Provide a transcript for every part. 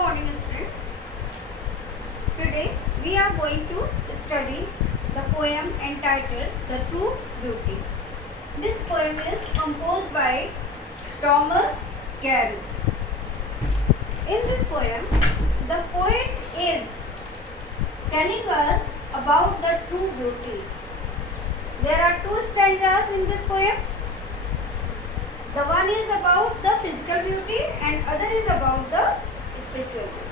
morning, students. Today we are going to study the poem entitled The True Beauty. This poem is composed by Thomas Carroll. In this poem, the poet is telling us about the true beauty. There are two stanzas in this poem. The one is about the physical beauty and other is about the spiritual beauty.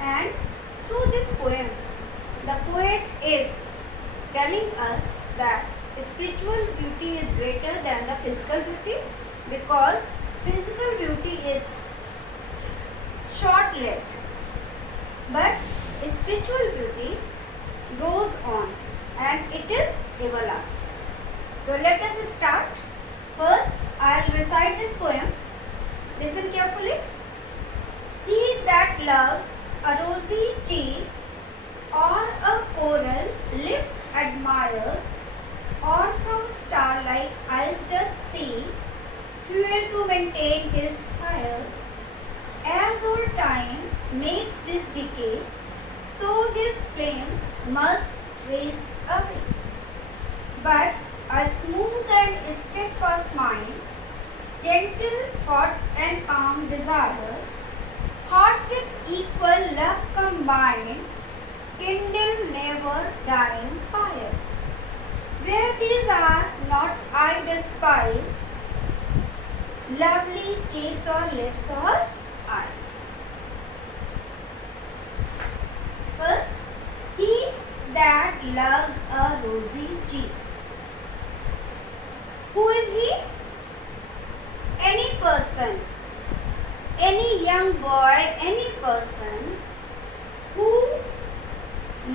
And through this poem, the poet is telling us that spiritual beauty is greater than the physical beauty because physical beauty is short-lived, but spiritual beauty goes on and it is everlasting. So let us start. First, I will recite this poem. Listen carefully. He that loves a rosy cheek or a coral lip admires, or from star-like eyes doth see fuel to maintain his fires. As old time makes this decay, so his flames must raise away. But a smooth and steadfast mind, gentle thoughts and calm desires, hearts with equal love combined, kindle never dying fires. Where these are not, I despise lovely cheeks or lips or eyes. First, he that loves a rosy cheek. Who is he? Any person, any young boy, any person who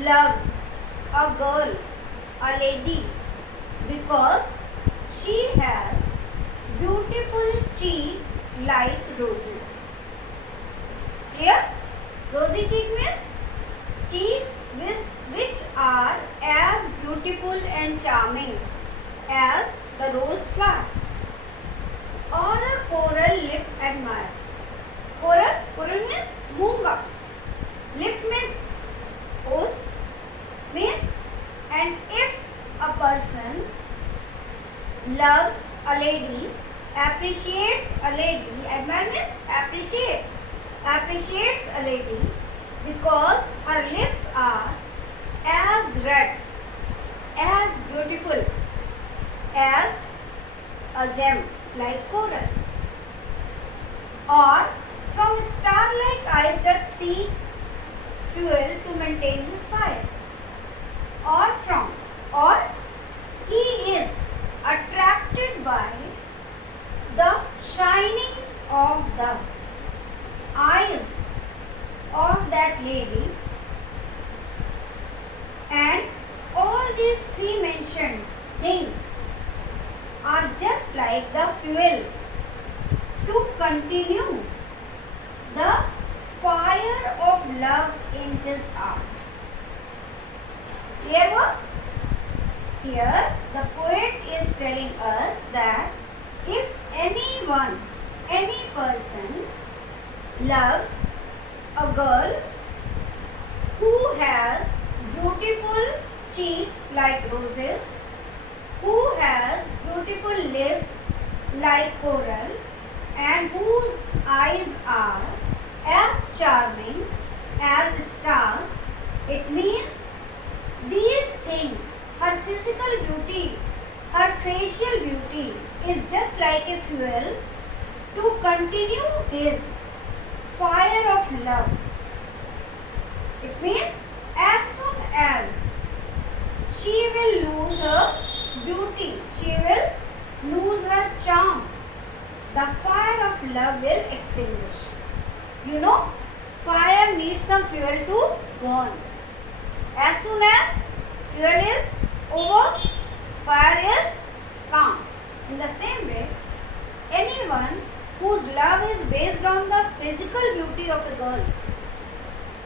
loves a girl, a lady, because she has beautiful cheek like roses. Clear? Rosy cheek means cheeks which are as beautiful and charming as the rose flower. Or a coral lip admires. Coral means moonga. Lip means nose means, and if a person loves a lady, appreciates a lady, admire means appreciates a lady because her lips are as red, as beautiful as a gem like coral, or from star-like eyes doth seek fuel to maintain his fires, or he is attracted by the shining of the eyes of that lady, and all these three mentioned things are just like the fuel to continue the fire of love in his heart. Clear what? Here the poet is telling us that if anyone, any person loves a girl who has beautiful cheeks like roses, who has beautiful lips like coral, and whose eyes are as charming as stars, it means these things, her physical beauty, her facial beauty is just like a fuel to continue his fire of love. It means as soon as she will lose her beauty, she will lose her charm, the fire of love will extinguish. You know, fire needs some fuel to burn. As soon as fuel is over, fire is calm. In the same way, anyone whose love is based on the physical beauty of a girl,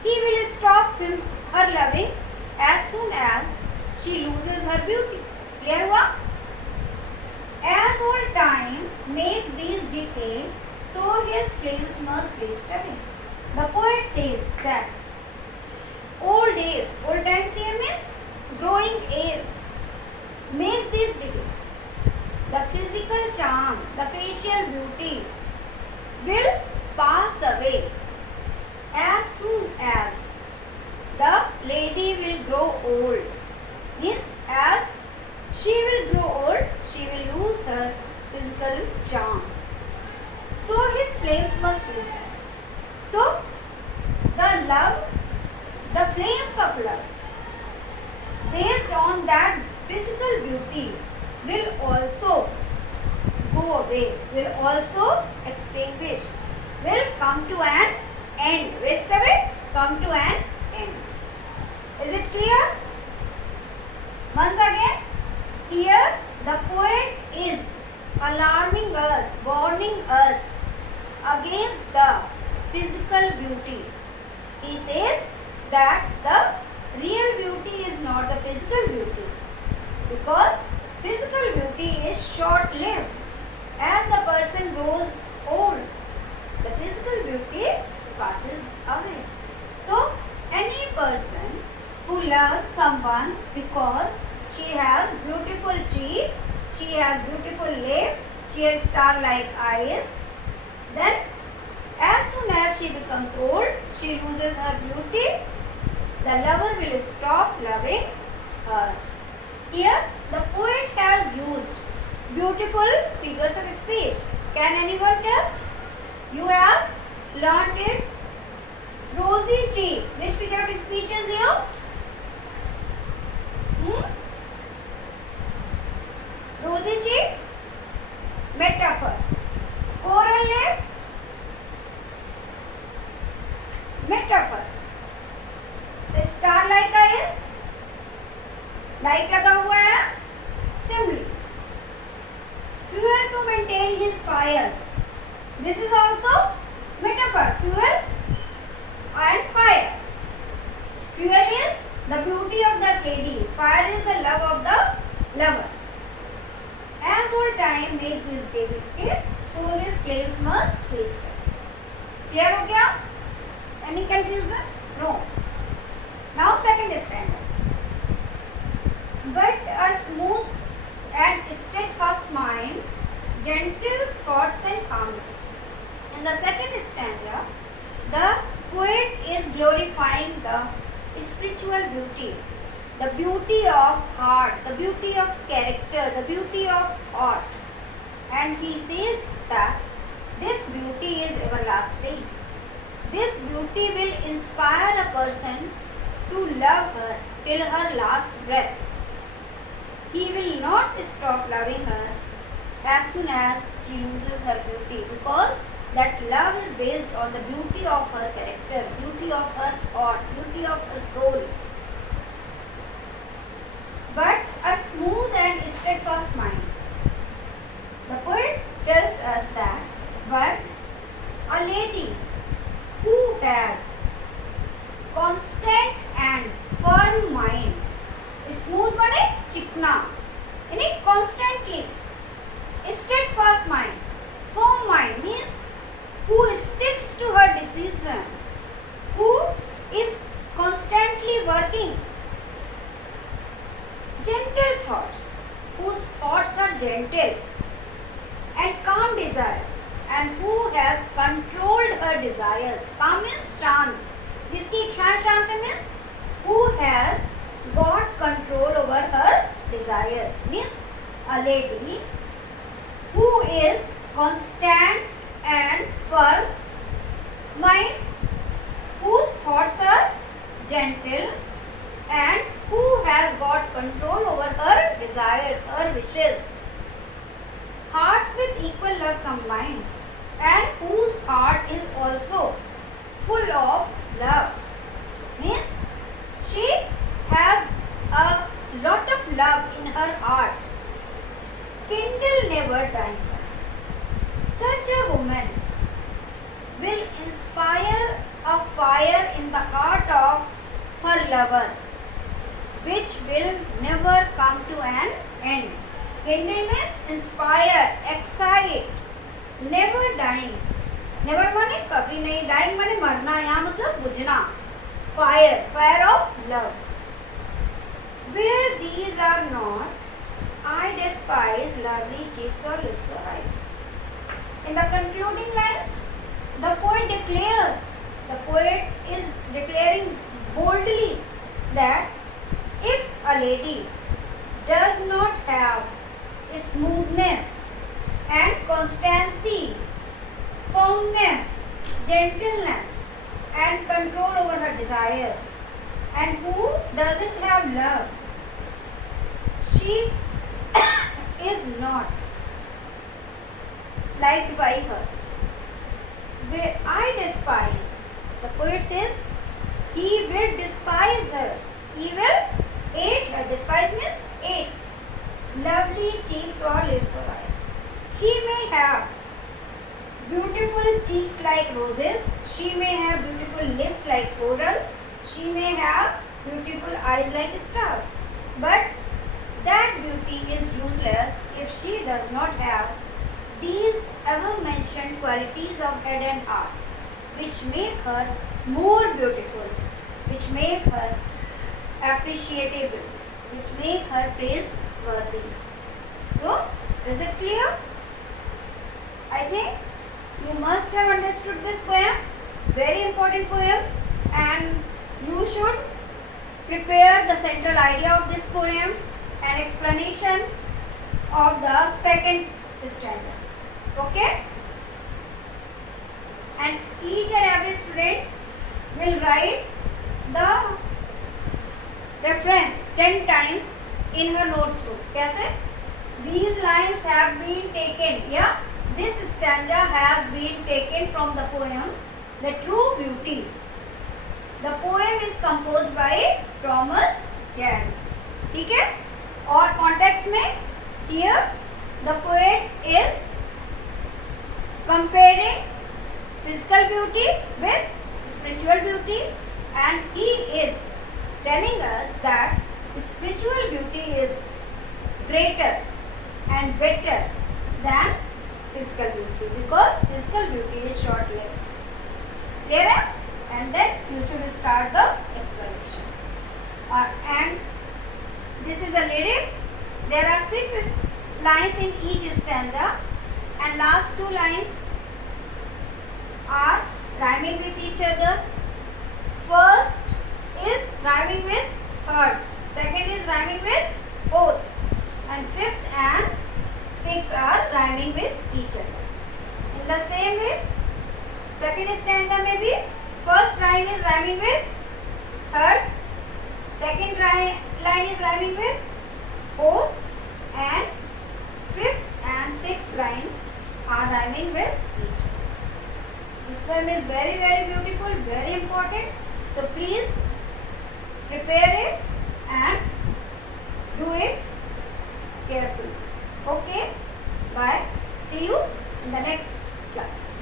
he will stop her loving as soon as she loses her beauty. Clear what? As time makes these decay, so his flames must waste away. The poet says that old age, old times here means growing age, makes this difficult. The physical charm, the facial beauty will pass away as soon as the lady will grow old. Means as she will grow old, she will lose her physical charm. So his flames must withstand. So the love, the flames of love, based on that physical beauty, will also go away, will also extinguish, will come to an end. Waste away, come to an end. Is it clear? Once again, here the poet is alarming us, warning us against the physical beauty. He says that the real beauty is not the physical beauty, because physical beauty is short-lived. As the person grows old, the physical beauty passes away. So, any person who loves someone because she has beautiful cheek, she has beautiful lip, she has star-like eyes, then as soon as she becomes old, she loses her beauty, the lover will stop loving her. Here, the poet has used beautiful figures of speech. Can anyone tell? You have learnt it. Rosy cheek. Which figure of speech is here? Rosy cheek? Metaphor. Coral lip? Metaphor. The star-like eyes? Light लगा हुआ है, simile. Fuel to maintain his fires. This is also metaphor. Fuel and fire. Fuel is the beauty of the lady. Fire is the love of the lover. As old time makes this day wicked, so his flames must waste. Clear हो गया? Any confusion? No. Now second stanza. But a smooth and steadfast mind, gentle thoughts and calm. In the second stanza, the poet is glorifying the spiritual beauty, the beauty of heart, the beauty of character, the beauty of thought. And he says that this beauty is everlasting. This beauty will inspire a person to love her till her last breath. He will not stop loving her as soon as she loses her beauty, because that love is based on the beauty of her character, beauty of her thought, beauty of her soul. But a smooth and steadfast mind. The poet tells us that, but a lady who has constant and firm mind, smooth माने चिकना, यानी constantly, steadfast mind, firm mind means who sticks to her decision, who is constantly working, gentle thoughts, whose thoughts are gentle, and calm desires, and who has controlled her desires. Calm means शांत, जिसकी इच्छाएं शांत means who has got control over her desires, means a lady who is constant and firm mind, whose thoughts are gentle, and who has got control over her desires, her wishes. Hearts with equal love combined, and whose heart is also full of love, means she has a lot of love in her heart. Kindle never dying flames. Such a woman will inspire a fire in the heart of her lover, which will never come to an end. Kindle means inspire, excite, never dying, never माने कभी नहीं, dying माने मरना, यहाँ मतलब बुझना, fire, fire of love. Where these are not, I despise lovely cheeks or lips or eyes. In the concluding lines, the poet is declaring boldly that if a lady does not have smoothness and constancy, firmness, gentleness, and control over her desires, and who doesn't have love, she is not liked by her. Where I despise, the poet says, he will despise her. He will hate her. Despise means hate. Lovely cheeks or lips or eyes. She may have beautiful cheeks like roses. She may have beautiful lips like coral. She may have beautiful eyes like stars. But that beauty is useless if she does not have these ever mentioned qualities of head and heart, which make her more beautiful, which make her appreciable, which make her praiseworthy. So, is it clear? I think you must have understood this poem, very important poem, and you should prepare the central idea of this poem and explanation of the second stanza. Okay? And each and every student will write the reference 10 times in her notes book. कैसे? These lines have been taken. Yeah? This stanza has been taken from the poem The True Beauty. The poem is composed by Thomas Gand. ठीक है? और context में here the poet is comparing physical beauty with spiritual beauty, and he is telling us that spiritual beauty is greater and better than physical beauty, because physical beauty is short-lived. Clear है? And then you should start the explanation. And this is a lyric. There are 6 lines in each stanza, and last 2 lines are rhyming with each other. First is rhyming with third, second is rhyming with fourth, and fifth and sixth are rhyming with each other. In the same way, second stanza may be first line is rhyming with third, second line is rhyming with fourth, and fifth and sixth lines are rhyming with each other. This poem is very, very beautiful, very important. So please prepare it and do it carefully. Okay? Bye. See you in the next class.